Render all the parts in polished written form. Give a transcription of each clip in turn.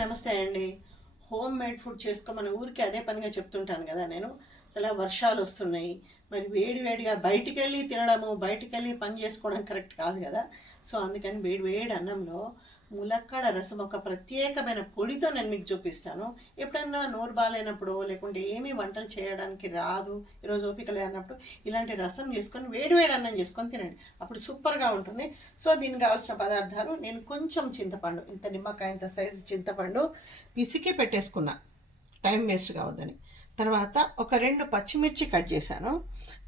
నమస్తే అండి. Home made food చేసుకోమని ఊరికే అదే పనిగా చెప్తుంటాను కదా నేను. అలా వర్షాలు వస్తున్నాయి. మరి వేడి వేడిగా బయటికెళ్ళి తినడము, బయటికెళ్ళి పని చేసుకోవడం కరెక్ట్ కాదు కదా. సో అందుకని వేడి వేడి అన్నంలో ములక్కాడ రసం ఒక ప్రత్యేకమైన పొడితో నేను మీకు చూపిస్తాను. ఎప్పుడన్నా నోరు బాగాలేనప్పుడు, లేకుంటే ఏమీ వంటలు చేయడానికి రాదు, ఈరోజు ఓపిక లేనప్పుడు ఇలాంటి రసం చేసుకొని వేడి వేడి అన్నం చేసుకొని తినండి. అప్పుడు సూపర్గా ఉంటుంది. సో దీనికి కావాల్సిన పదార్థాలు, నేను కొంచెం చింతపండు, ఇంత నిమ్మకాయ ఇంత సైజు చింతపండు పిసికి పెట్టేసుకున్నా, టైం వేస్ట్ కావద్దని. తర్వాత ఒక 2 పచ్చిమిర్చి కట్ చేశాను.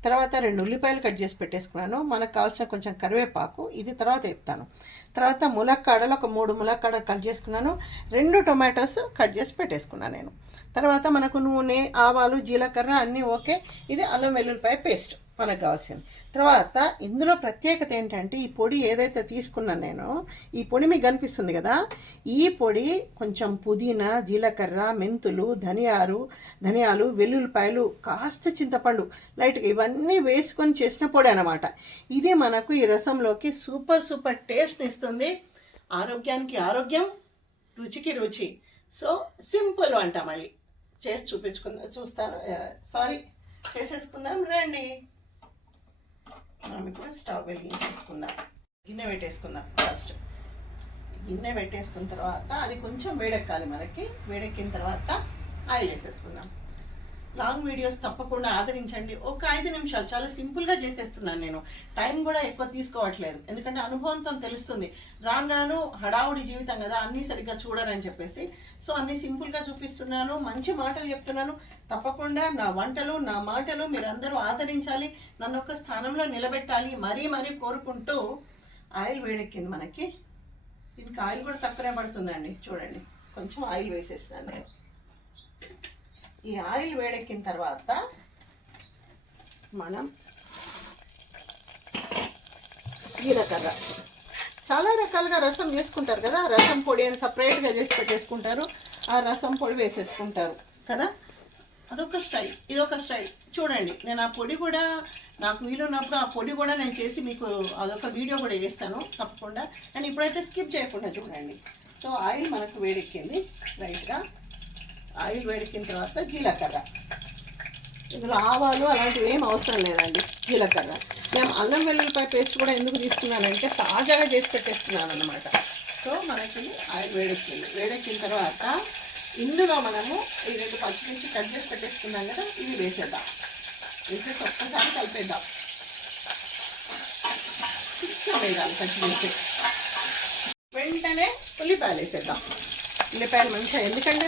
తర్వాత 2 ఉల్లిపాయలు కట్ చేసి పెట్టేసుకున్నాను. మనకు కావాల్సిన కొంచెం కరివేపాకు, ఇది తర్వాత చెప్తాను. తర్వాత ములక్కాడలు ఒక 3 ములక్కాడలు కట్ చేసుకున్నాను. 2 టొమాటోస్ కట్ చేసి పెట్టేసుకున్నాను నేను. తర్వాత మనకు నూనె, ఆవాలు, జీలకర్ర అన్నీ ఓకే. ఇది అల్లం వెల్లుల్లిపాయ పేస్ట్ మనకు కావాల్సింది. తర్వాత ఇందులో ప్రత్యేకత ఏంటంటే, ఈ పొడి ఏదైతే తీసుకున్నాను నేను, ఈ పొడి మీకు కనిపిస్తుంది కదా, ఈ పొడి కొంచెం పుదీనా, జీలకర్ర, మెంతులు, ధనియాలు, వెల్లుల్లిపాయలు, కాస్త చింతపండు లైట్గా ఇవన్నీ వేసుకొని చేసిన పొడి అనమాట. ఇది మనకు ఈ రసంలోకి సూపర్ టేస్ట్ని ఇస్తుంది. ఆరోగ్యానికి ఆరోగ్యం, రుచికి రుచి. సో సింపుల్ వంట మళ్ళీ చేసి చేసేసుకుందాం రండి. మనం ఇప్పుడు స్టవ్ వెలిగించేసుకుందాం. గిన్నె పెట్టేసుకుందాం. ఫస్ట్ గిన్నె పెట్టేసుకున్న తర్వాత అది కొంచెం వేడెక్కాలి. మనకి వేడెక్కిన తర్వాత ఆయిల్ వేసేసుకుందాం. లాంగ్ వీడియోస్ తప్పకుండా ఆదరించండి. ఒక 5 నిమిషాలు చాలా సింపుల్గా చేసేస్తున్నాను నేను. టైం కూడా ఎక్కువ తీసుకోవట్లేదు, ఎందుకంటే అనుభవంతో తెలుస్తుంది. రాను హడావుడి జీవితం కదా, అన్నీ సరిగ్గా చూడరని చెప్పేసి. సో అన్నీ సింపుల్గా చూపిస్తున్నాను, మంచి మాటలు చెప్తున్నాను. తప్పకుండా నా వంటలు, నా మాటలు మీరందరూ ఆదరించాలి, నన్ను ఒక స్థానంలో నిలబెట్టాలి మరీ కోరుకుంటూ. ఆయిల్ వేడెక్కింది మనకి. దీనికి ఆయిల్ కూడా తక్కువనే పడుతుందండి. చూడండి, కొంచెం ఆయిల్ వేసేసినాను నేను. ఈ ఆయిల్ వేడెక్కిన తర్వాత మనం జీలకర్ర, చాలా రకాలుగా రసం చేసుకుంటారు కదా, రసం పొడి అని సపరేట్గా చేసి పెట్టేసుకుంటారు, ఆ రసం పొడి వేసేసుకుంటారు కదా. అదొక స్టైల్, ఇదొక స్టైల్. చూడండి, నేను ఆ పొడి కూడా నాకు వీలున్నప్పుడు ఆ పొడి కూడా నేను చేసి మీకు అదొక వీడియో కూడా చేస్తాను తప్పకుండా. కానీ ఇప్పుడైతే స్కిప్ చేయకుండా చూడండి. సో ఆయిల్ మనకు వేడెక్కింది రైట్గా. ఆయిల్ వేడెక్కిన తర్వాత జీలకర్ర, ఇందులో ఆవాలు అలాంటివి ఏం అవసరం లేదండి. జీలకర్ర నేను అల్లం వెల్లుల్లిపాయ పేస్ట్ కూడా ఎందుకు తీసుకున్నానంటే తాజాగా చేసి పెట్టేస్తున్నాను అనమాట. సో మనకి ఆయిల్ వేడెక్కిన తర్వాత ఇందులో మనము ఈ 2 పచ్చిమిర్చి కట్ చేసి పెట్టేసుకున్నాం కదా, ఇవి వేసేద్దాం. వేసేసి ఒక్కసారి కలిపేద్దాం. కొంచెం వేయాలి పచ్చిమిర్చి. వెంటనే ఉల్లిపాయలు వేసేద్దాం. ఉల్లిపాయలు మంచిగా, ఎందుకంటే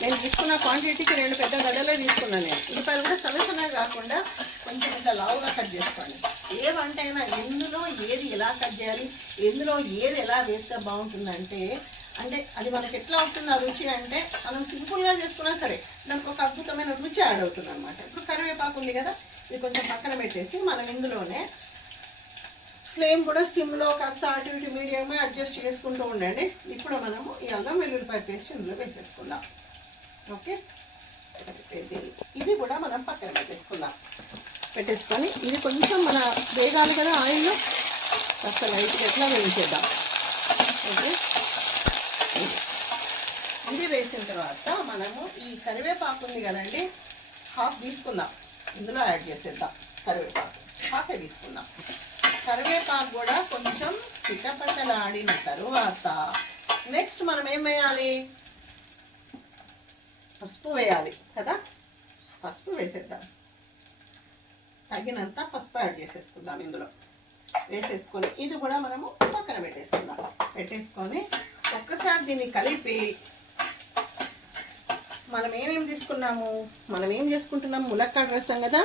నేను తీసుకున్న క్వాంటిటీకి 2 పెద్ద గడ్డలే తీసుకున్నాను నేను. ఉల్లిపాయలు కూడా సన్నగా కాకుండా కొంచెం ఇంత లావుగా కట్ చేసుకోండి. ఏ వంట అయినా ఎందులో ఏది ఎలా కట్ చేయాలి, ఎందులో ఏది ఎలా వేస్తే బాగుంటుందంటే, అది మనకి ఎట్లా అవుతుంది ఆ రుచి అంటే, మనం సింపుల్గా చేసుకున్నా సరే దానికి ఒక అద్భుతమైన రుచి యాడ్ అవుతుంది అనమాట. ఇప్పుడు కరివేపాకు ఉంది కదా, ఇది కొంచెం పక్కన పెట్టేసి మనం ఇందులోనే ఫ్లేమ్ కూడా సిమ్లో కాస్త అటు ఇటు మీడియంగా అడ్జస్ట్ చేసుకుంటూ ఉండండి. ఇప్పుడు మనము ఈ అల్లం వెల్లుల్లిపాయ పేస్ట్ ఇందులో వేసేసుకుందాం. ఓకే, ఇది కూడా మనం పక్కన పెట్టేసుకొని ఇది కొంచెం మన వేగాలి కదా ఆయిల్లో, కాస్త లైట్గా ఎట్లా వేయించేద్దాం. ఓకే, ఇది వేసిన తర్వాత మనము ఈ కరివేపాకు ఉంది కదండి, హాఫ్ తీసుకుందాం, ఇందులో యాడ్ చేసేద్దాం. కరివేపాకు హాఫే తీసుకుందాం. కరివేపాకు కూడా కొంచెం చిటపటలాడిన తరువాత నెక్స్ట్ మనం ఏం వేయాలి, పసుపు వేయాలి కదా. పసుపు వేసేద్దాం. తగినంత పసుపు యాడ్ చేసేసుకుందాం ఇందులో. వేసేసుకొని ఇది కూడా మనము పక్కన పెట్టేసుకొని ఒక్కసారి దీన్ని కలిపి మనం ఏం చేసుకుంటున్నాము, ములక్కాడ రసం కదా,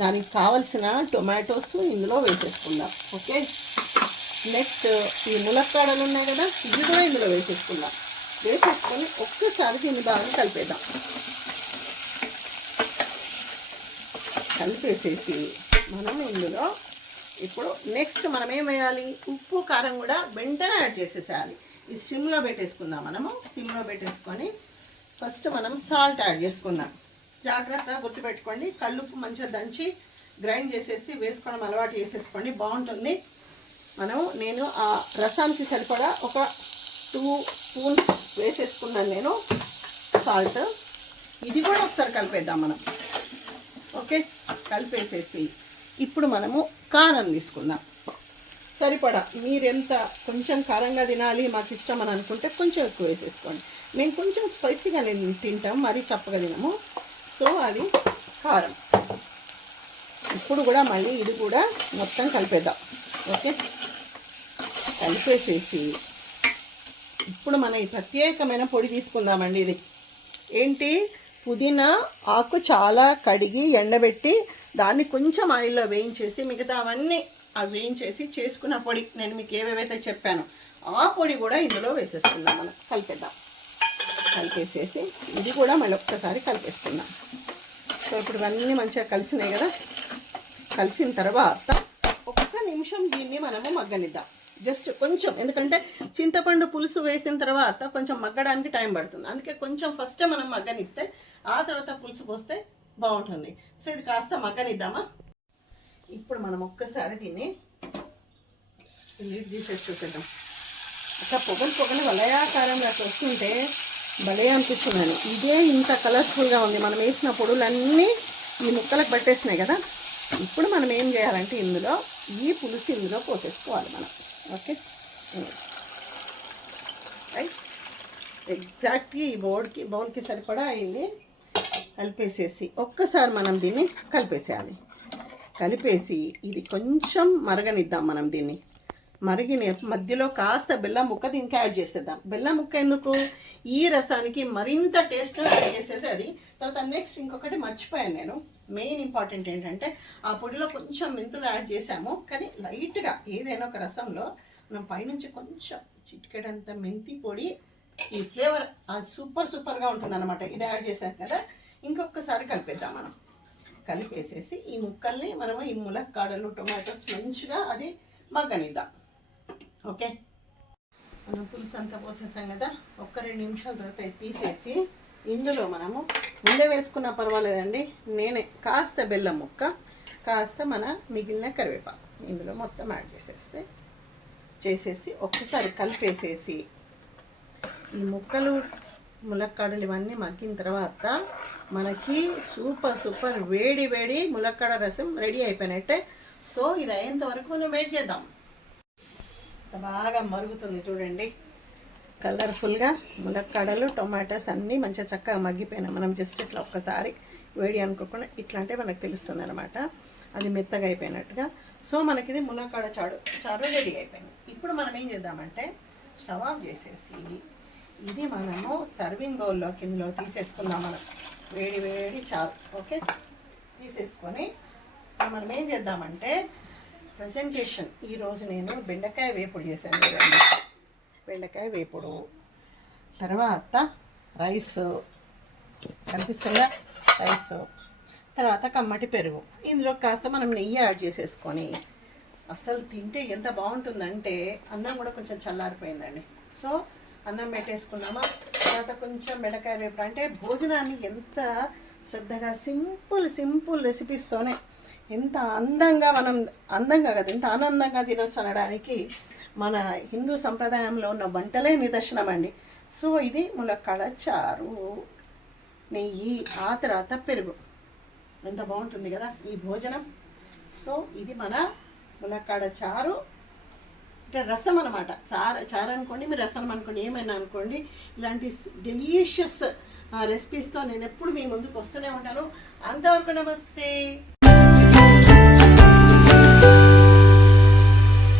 దానికి కావలసిన టొమాటోస్ ఇందులో వేసేసుకుందాం. ఓకే, నెక్స్ట్ ఈ ములక్కాడలు ఉన్నాయి కదా, ఇవి కూడా ఇందులో వేసేసుకుందాం. వేసేసుకొని ఒక్కసారి దీన్ని బాగా కలిపేసేసి మనం ఇందులో ఇప్పుడు నెక్స్ట్ మనం ఏం వేయాలి, ఉప్పు కారం కూడా వెంటనే యాడ్ చేసేసేయాలి. ఈ సిమ్లో పెట్టేసుకుందాం. సిమ్లో పెట్టేసుకొని ఫస్ట్ మనం సాల్ట్ యాడ్ చేసుకుందాం. జాగ్రత్తగా గుర్తుపెట్టుకోండి, కళ్ళుప్పు మంచిగా దంచి గ్రైండ్ చేసేసి వేసుకోవడం అలవాటు చేసేసుకోండి, బాగుంటుంది. నేను ఆ రసానికి సరిపడా ఒక 2 స్పూన్స్ వేసేసుకున్నాను నేను సాల్ట్. ఇది కూడా ఒకసారి కలిపేద్దాం మనం. ఓకే, కలిపేసేసి ఇప్పుడు మనము కారం తీసుకుందాం సరిపడా. మీరెంత కొంచెం కారంగా తినాలి మాకు ఇష్టం అని అనుకుంటే కొంచెం ఎక్కువ వేసేసుకోండి. మేము కొంచెం స్పైసీగా తింటాం, మరీ చప్పగా తినము. సో అది కారం. ఇప్పుడు కూడా మళ్ళీ ఇది కూడా మొత్తం కలిపేద్దాం. ఓకే, కలిపేసేసి ఇప్పుడు మనం ఈ ప్రత్యేకమైన పొడి తీసుకుందామండి. ఇది ఏంటి, పుదీనా ఆకు చాలా కడిగి ఎండబెట్టి దాన్ని కొంచెం ఆయిల్లో వేయించేసి మిగతా అవన్నీ వేయించేసి చేసుకున్న పొడి. నేను మీకు ఏవేవైతే చెప్పానో ఆ పొడి కూడా ఇందులో వేసేసుకుందాం. మనం కలిపేద్దాం. కలిపేసేసి ఇది కూడా మళ్ళీ ఒక్కసారి కలిపేసుకుందాం. సో ఇప్పుడు ఇవన్నీ మంచిగా కలిసినాయి కదా. కలిసిన తర్వాత ఒక్క నిమిషం దీన్ని మనము మగ్గనిద్దాం. జస్ట్ కొంచెం, ఎందుకంటే చింతపండు పులుసు వేసిన తర్వాత కొంచెం మగ్గడానికి టైం పడుతుంది. అందుకే కొంచెం ఫస్టే మనం మగ్గనిస్తే ఆ తర్వాత పులుసు పోస్తే బాగుంటుంది. సో ఇది కాస్త మగ్గనిద్దామా. ఇప్పుడు మనం ఒక్కసారి దీన్ని లీడ్ తీసేసి చూసేద్దాం. అట్లా పొగలు వలయాకారంగా అట్లా వస్తుంటే భలే అనిపిస్తున్నాను. ఇదే ఇంత కలర్ఫుల్గా ఉంది. మనం వేసిన పొడులన్నీ ఈ ముక్కలకు పట్టేసినాయి కదా. ఇప్పుడు మనం ఏం చేయాలంటే ఇందులో ఈ పులుసు ఇందులో పోసేసుకోవాలి మనం. ఓకే, రైట్, ఎగ్జాక్ట్గా ఈ బౌల్కి సరిపడా అయింది. కలిపేసేసి ఒక్కసారి మనం దీన్ని కలిపేసేయాలి. కలిపేసి ఇది కొంచెం మరగనిద్దాం మనం. దీన్ని మరిగిన మధ్యలో కాస్త బెల్లం ముక్క దీనికి యాడ్ చేసేద్దాం. బెల్లం ముక్క ఎందుకు, ఈ రసానికి మరింత టేస్ట్ యాడ్ చేసేది అది. తర్వాత నెక్స్ట్ ఇంకొకటి మర్చిపోయాను నేను. మెయిన్ ఇంపార్టెంట్ ఏంటంటే ఆ పొడిలో కొంచెం మెంతులు యాడ్ చేసాము, కానీ లైట్గా ఏదైనా ఒక రసంలో మనం పైనుంచి కొంచెం చిటికెడంత మెంతి పొడి, ఈ ఫ్లేవర్ సూపర్గా ఉంటుంది అనమాట. ఇది యాడ్ చేసాం కదా. ఇంకొకసారి కలిపేద్దాం మనం. కలిపేసేసి ఈ ముక్కల్ని మనము ఈ ములక్కాడలు టొమాటోస్ మంచిగా అది మగ్గనిద్దాం. ఓకే, మనం పులుసు అంతా పోసేసాం కదా. 1-2 నిమిషాల తర్వాత తీసేసి ఇందులో మనము ముందే వేసుకున్నా పర్వాలేదండి. నేనే కాస్త బెల్లం ముక్క, కాస్త మన మిగిలిన కరివేపాకు ఇందులో మొత్తం యాడ్ చేసేసి ఒక్కసారి కలిపేసేసి ఈ ముక్కలు ములక్కాడలు ఇవన్నీ మగ్గిన తర్వాత మనకి సూపర్ వేడి ములక్కాడ రసం రెడీ అయిపోయినట్టే. సో ఇది అయ్యేంత వరకు మనం వెయిట్ చేద్దాం. బాగా మరుగుతుంది చూడండి. కలర్ఫుల్గా ములక్కాడలు టొమాటోస్ అన్నీ మంచిగా చక్కగా మగ్గిపోయినాయి. మనం జస్ట్ ఇట్లా ఒక్కసారి వేడి అనుకోకుండా ఇట్లా అంటే మనకు తెలుస్తుంది అనమాట, అది మెత్తగా అయిపోయినట్టుగా. సో మనకి ఇది ములక్కాడ చారు రెడీ అయిపోయింది. ఇప్పుడు మనం ఏం చేద్దామంటే స్టవ్ ఆఫ్ చేసేసి ఇది మనము సర్వింగ్ బౌల్లోకి ఇందులో తీసేసుకుందాం. మనం వేడి చారు. ఓకే, తీసేసుకొని మనం ఏం చేద్దామంటే ప్రజెంటేషన్. ఈరోజు నేను బెండకాయ వేపుడు చేశాను. బెండకాయ వేపుడు, తర్వాత రైస్ కనిపిస్తుందా, రైస్, తర్వాత కమ్మటి పెరుగు. ఇందులో కాస్త మనం నెయ్యి యాడ్ చేసేసుకొని అస్సలు తింటే ఎంత బాగుంటుందంటే అన్నం కూడా కొంచెం చల్లారిపోయిందండి. సో అన్నం పెట్టేసుకున్నామా. తర్వాత కొంచెం బెండకాయ వేపుడు అంటే భోజనాన్ని ఎంత శ్రద్ధగా సింపుల్ రెసిపీస్తోనే ఎంత అందంగా మనం కదా ఎంత ఆనందంగా తినొచ్చు అనడానికి మన హిందూ సంప్రదాయంలో ఉన్న వంటలే నిదర్శనం అండి. సో ఇది ములక్కాడ చారు, నెయ్యి, ఆ తర్వాత పెరుగు. ఎంత బాగుంటుంది కదా ఈ భోజనం. సో ఇది మన ములక్కాడ చారు, అంటే రసం అనమాట. చారు అనుకోండి, మీరు రసం అనుకోండి, ఏమైనా అనుకోండి. ఇలాంటి డెలిషియస్ రెసిపీస్తో నేను ఎప్పుడు మీ ముందుకు వస్తూనే ఉంటాను. అంతవరకు నమస్తే.